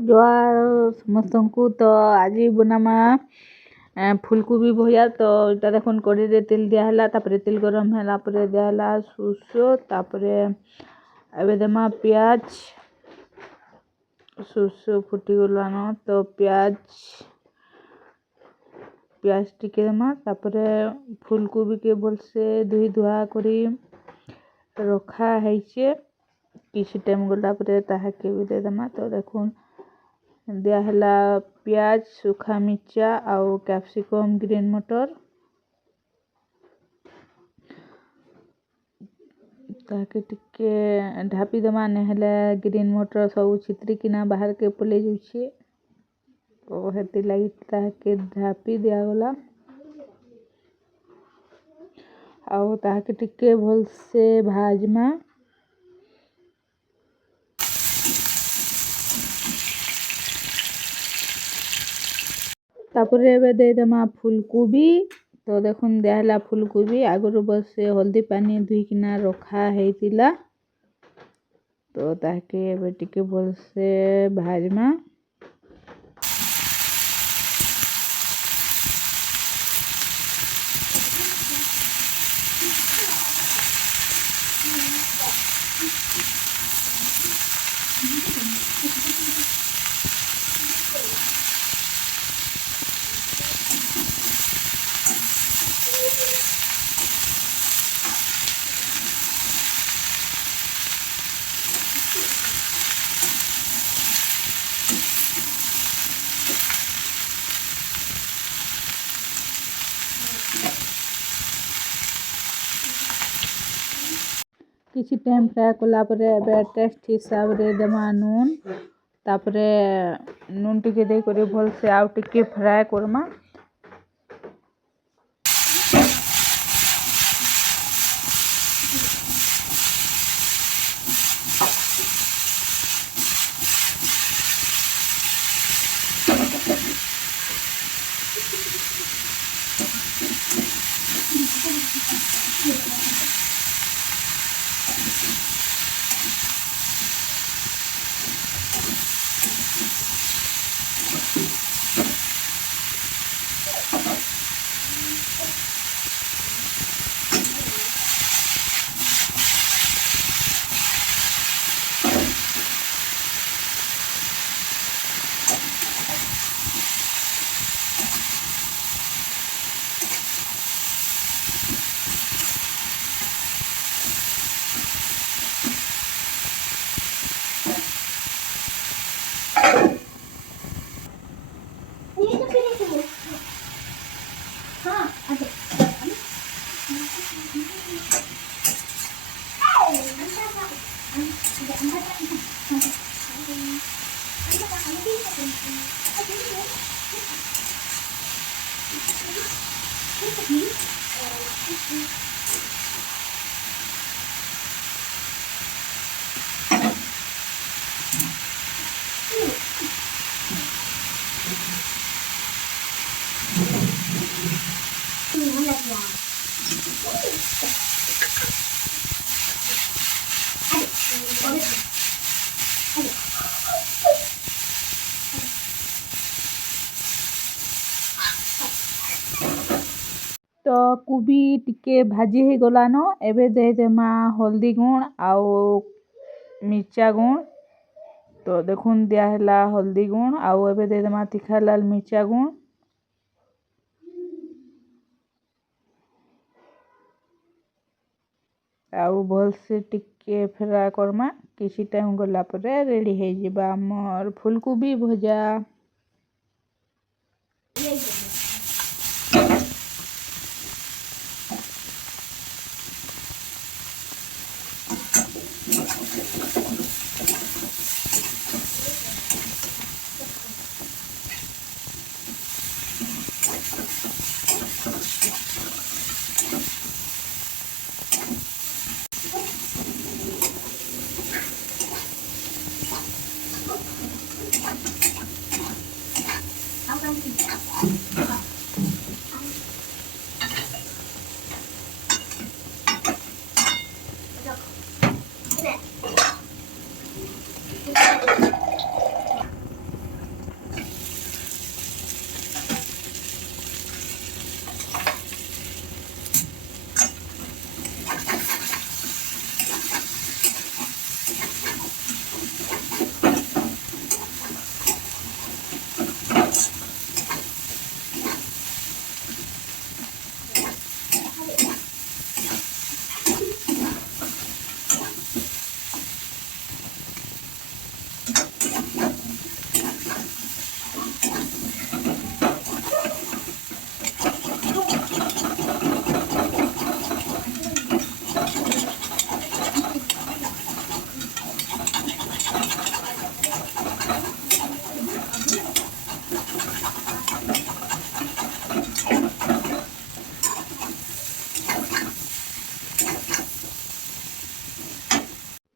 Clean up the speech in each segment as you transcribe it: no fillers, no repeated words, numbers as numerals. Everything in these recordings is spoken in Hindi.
ଜୁଆର ସମସ୍ତଙ୍କୁ ତ ଆଜି ବନାମା ଫୁଲକୋବି ଭଜା। ତ ଏଇଟା ଦେଖୁନ୍ କଢ଼େଇରେ ତେଲ ଦିଆହେଲା, ତାପରେ ତେଲ ଗରମ ହେଲା ପରେ ଦିଆହେଲା ସୋରିଷ, ତାପରେ ଏବେ ଦେମା ପିଆଜ। ସୋରିଷ ଫୁଟିଗଲାନ ତ ପିଆଜ ଟିକେ ଦେମା, ତାପରେ ଫୁଲକୋବିକେ ଭଲସେ ଧୋଇ ଧୁଆ କରି ରଖା ହେଇଛେ। କିଛି ଟାଇମ୍ ଗଲା ପରେ ତାହାକେ ବି ଦେଇଦେମା। ତ ଦେଖୁନ୍ ଦିଆହେଲା ପିଆଜ, ଶୁଖା ମିର୍ଚା ଆଉ କ୍ୟାପ୍ସିକମ୍, ଗ୍ରୀନ୍ ମଟର। ତାହାକେ ଟିକେ ଢାପି ଦେମା, ନେହେଲେ ଗ୍ରୀନ୍ ମଟର ସବୁ ଛିତ୍ରିକିନା ବାହାରକେ ପଲେଇ ଯାଉଛେ। ତ ହେଥିର୍ଲାଗି ତାହାକେ ଢାପି ଦିଆଗଲା ଆଉ ତାହାକେ ଟିକେ ଭଲସେ ଭାଜମା। ତାପରେ ଏବେ ଦେଇଦେମା ଫୁଲକୋବି। ତ ଦେଖୁନ୍ ଦିଆହେଲା ଫୁଲକୋବି, ଆଗରୁ ବସେ ହଳଦୀ ପାନି ଧୋଇକିନା ରଖା ହେଇଥିଲା। ତ ତାହାକେ ଏବେ ଟିକେ ଭଲସେ ଭାଜମା। କିଛି ଟାଇମ୍ ଫ୍ରାଏ କଲା ପରେ ଏବେ ଟେଷ୍ଟ ହିସାବରେ ଦେମା ନୁନ୍। ତାପରେ ନୁନ୍ ଟିକେ ଦେଇକରି ଭଲସେ ଆଉ ଟିକେ ଫ୍ରାଏ କରମା। ତ କୋବି ଟିକେ ଭାଜି ହେଇଗଲାନ। ଏବେ ଦେଇଦେମା ହଳଦୀ ଗୁଣ୍ଡ ଆଉ ମିର୍ଚା ଗୁଣ୍ଡ। ତ ଦେଖୁନ୍ ଦିଆହେଲା ହଳଦୀ ଗୁଣ୍ଡ ଆଉ ଏବେ ଦେଇଦେମା ତିଖା ଲାଲ ମିର୍ଚା ଗୁଣ୍ଡ। ଆଉ ଭଲସେ ଟିକେ ଫ୍ରାଏ କରମା। କିଛି ଟାଇମ୍ ଗଲା ପରେ ରେଡ଼ି ହେଇଯିବା ଆମର ଫୁଲକୋବି ଭଜା।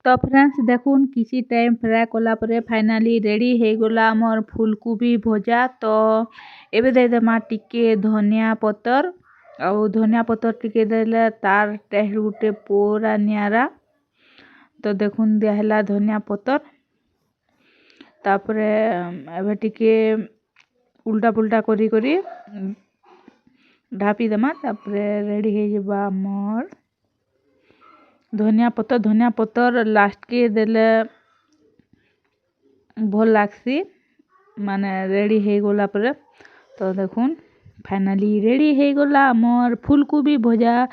तो फ्रेंड्स देखुन किसी टाइम फ्राए कला परे फाइनाली रेडी हो गला आमर फूलकोबी भजा। तो एबे देदेमा टिके धनिया पतर आउ धनिया पतर टिके देले तार टेस्ट गुटे पूरा नियारा। तो देखुन दिया धनिया पतर तापरे एबे टिके उल्टा पुल्टा करी करी ढापी देमा तापरे रेडी हो जाबा आमर धनिया पतर लास्ट के देले भल लागसी माने रेडी हो गला परे। तो देखुन फाइनाली रेडी हो गला आमर फूलकोबी भजा।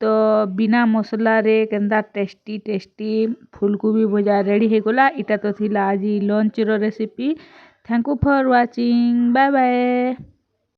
तो बिना मसला रे केंदा टेस्टी फूलकोबी भजा रेडी हो गला। इटा तो थिला आज लंच रो recipe. Thank you for watching, bye bye.